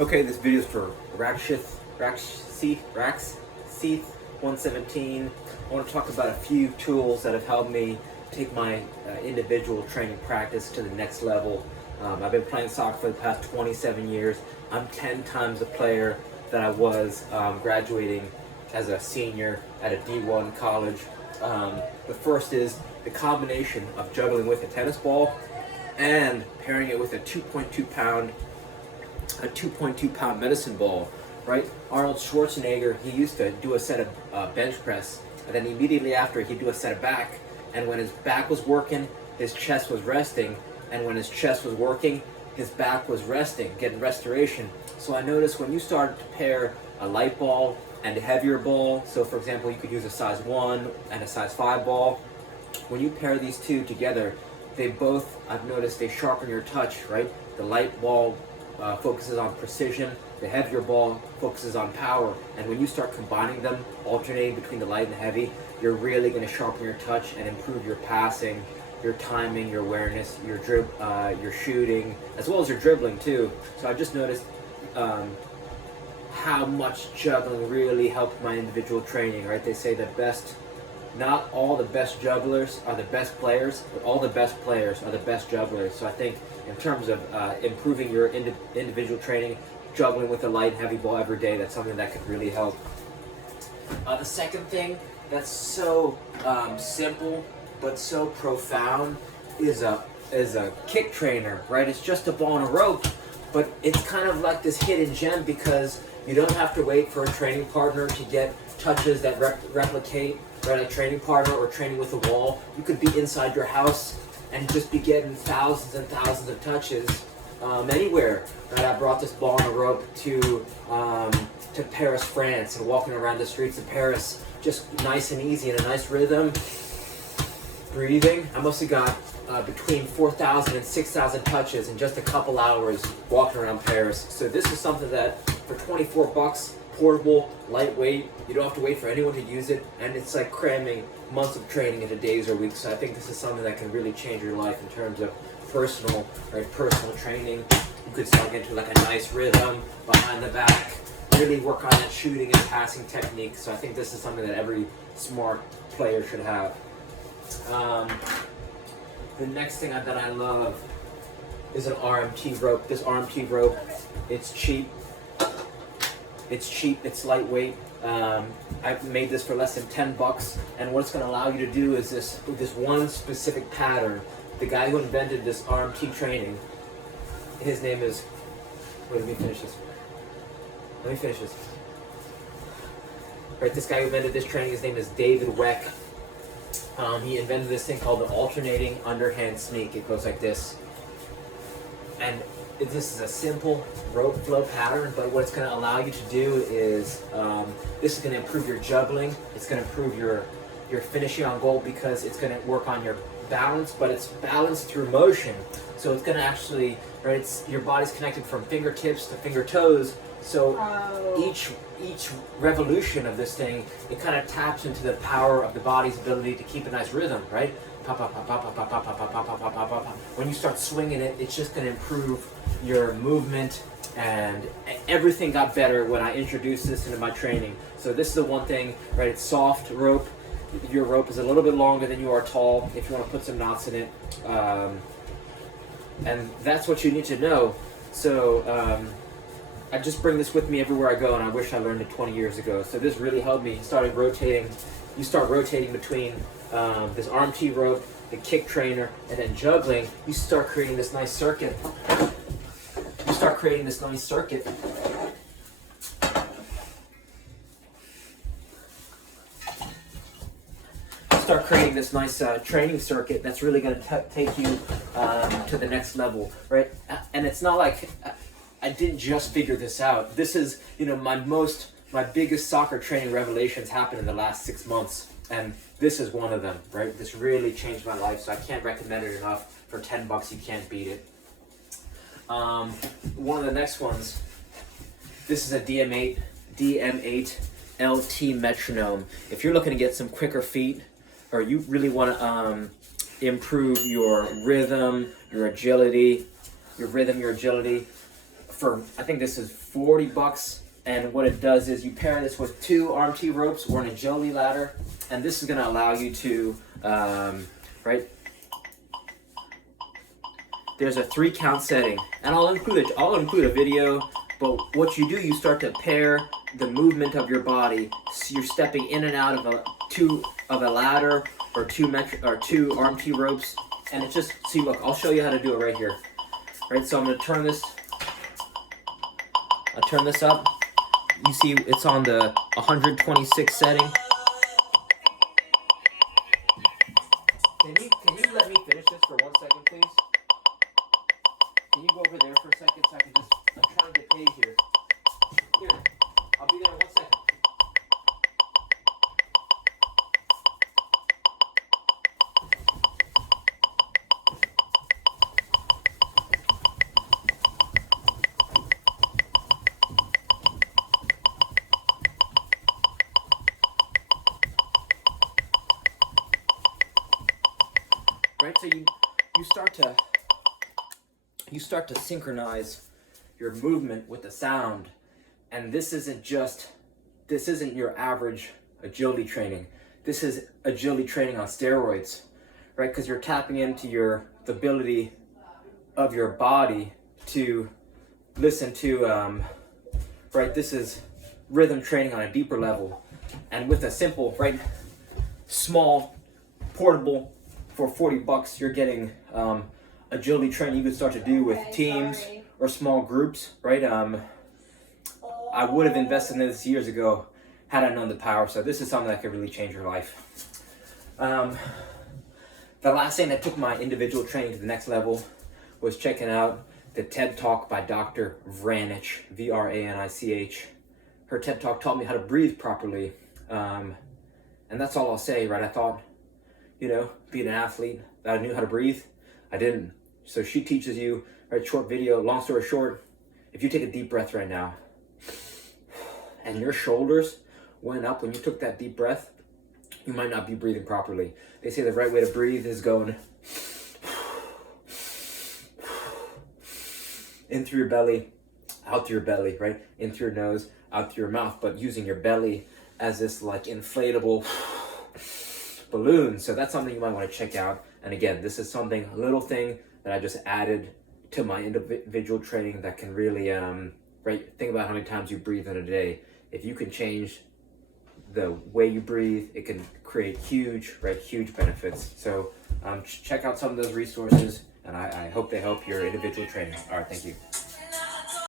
Okay, this video is for Rakshith 117. I want to talk about a few tools that have helped me take my individual training practice to the next level. I've been playing soccer for the past 27 years. I'm 10 times the player that I was graduating as a senior at a D1 college. The first is the combination of juggling with a tennis ball and pairing it with a 2.2 pound medicine ball, right? Arnold Schwarzenegger, he used to do a set of bench press, and then immediately after he'd do a set of back, and when his back was working, his chest was resting, and when his chest was working, his back was resting, getting restoration. So I noticed when you started to pair a light ball and a heavier ball, so for example, you could use a size 1 and a size 5 ball. When you pair these two together, they both, I've noticed, they sharpen your touch, right? The light ball focuses on precision, the heavier ball focuses on power, and when you start combining them, alternating between the light and the heavy, you're really going to sharpen your touch and improve your passing, your timing, your awareness, your shooting, as well as your dribbling too. So I just noticed how much juggling really helped my individual training, right? They say the best, not all the best jugglers are the best players, but all the best players are the best jugglers. So I think in terms of improving your individual training, juggling with a light and heavy ball every day, that's something that could really help. The second thing that's so simple but so profound is a kick trainer, right? It's just a ball and a rope, but it's kind of like this hidden gem because you don't have to wait for a training partner to get touches that replicate, right, a training partner or training with a wall. You could be inside your house and just be getting thousands and thousands of touches anywhere. Right? I brought this ball and a rope to Paris, France, and walking around the streets of Paris, just nice and easy in a nice rhythm, breathing. I must have got between 4,000 and 6,000 touches in just a couple hours walking around Paris. So this is something that for 24 bucks, portable, lightweight, you don't have to wait for anyone to use it, and it's like cramming months of training into days or weeks. So I think this is something that can really change your life in terms of personal training. You could start into like a nice rhythm behind the back, really work on that shooting and passing technique. So I think this is something that every smart player should have. The next thing that I love is an RMT rope. This RMT rope, it's cheap, it's lightweight. I made this for less than 10 bucks, and what it's going to allow you to do is this one specific pattern. The guy who invented this RMT training, his name is, wait, let me finish this. Right, this guy who invented this training, his name is David Weck. He invented this thing called the alternating underhand sneak. It goes like this. And this is a simple rope flow pattern, but what it's going to allow you to do is, this is going to improve your juggling. It's going to improve your finishing on goal because it's going to work on your balance, but it's balanced through motion. So it's going to actually, right, your body's connected from fingertips to finger toes. So each revolution of this thing, it kind of taps into the power of the body's ability to keep a nice rhythm, right? Pop, pop, pop, pop, pop, pop, pop, pop, pop, pop, pop, pop, pop. When you start swinging it, it's just going to improve your movement, and everything got better when I introduced this into my training. So this is the one thing, right? It's soft rope. Your rope is a little bit longer than you are tall if you want to put some knots in it. And that's what you need to know. So I just bring this with me everywhere I go, and I wish I learned it 20 years ago. So this really helped me. You start rotating between this RMT rope, the kick trainer, and then juggling. You start creating this nice circuit. Training circuit that's really going to take you to the next level, right? And it's not like I didn't just figure this out. This is, my biggest soccer training revelations happened in the last 6 months, and this is one of them, right? This really changed my life, so I can't recommend it enough. For 10 bucks, you can't beat it. One of the next ones, this is a DM8 LT metronome. If you're looking to get some quicker feet, or you really want to improve your rhythm, your agility, I think this is $40. And what it does is you pair this with 2 arm T ropes or an agility ladder, and this is going to allow you to, right? There's a 3 count setting, and I'll include a video. But what you do, you start to pair the movement of your body. So you're stepping in and out of a ladder or 2 arm T ropes, and it just, see, look, I'll show you how to do it right here. Right, so I'm going to turn this. I'll turn this up. You see it's on the 126 setting. Can you let me finish this for 1 second, please? Can you go over there for a second so I can just, I'm trying to get paid here. Here, I'll be there in 1 second. Right, so you start to synchronize your movement with the sound, and this isn't your average agility training. This is agility training on steroids, right? Because you're tapping into the ability of your body to listen to, right? This is rhythm training on a deeper level, and with a simple, right, small, portable. For $40, you're getting agility training you could start to do with teams or small groups, right? I would have invested in this years ago had I known the power. So this is something that could really change your life. The last thing that took my individual training to the next level was checking out the TED Talk by Dr. Vranich, V-R-A-N-I-C-H. Her TED Talk taught me how to breathe properly. And that's all I'll say, right? I thought, being an athlete, that I knew how to breathe. I didn't. So she teaches you, right, short video, long story short, if you take a deep breath right now, and your shoulders went up when you took that deep breath, you might not be breathing properly. They say the right way to breathe is going in through your belly, out through your belly, right? In through your nose, out through your mouth, but using your belly as this like inflatable balloon. So that's something you might want to check out. And again, this is a little thing that I just added to my individual training that can really, right, think about how many times you breathe in a day. If you can change the way you breathe, it can create huge benefits. So check out some of those resources, and I hope they help your individual training. All right, thank you.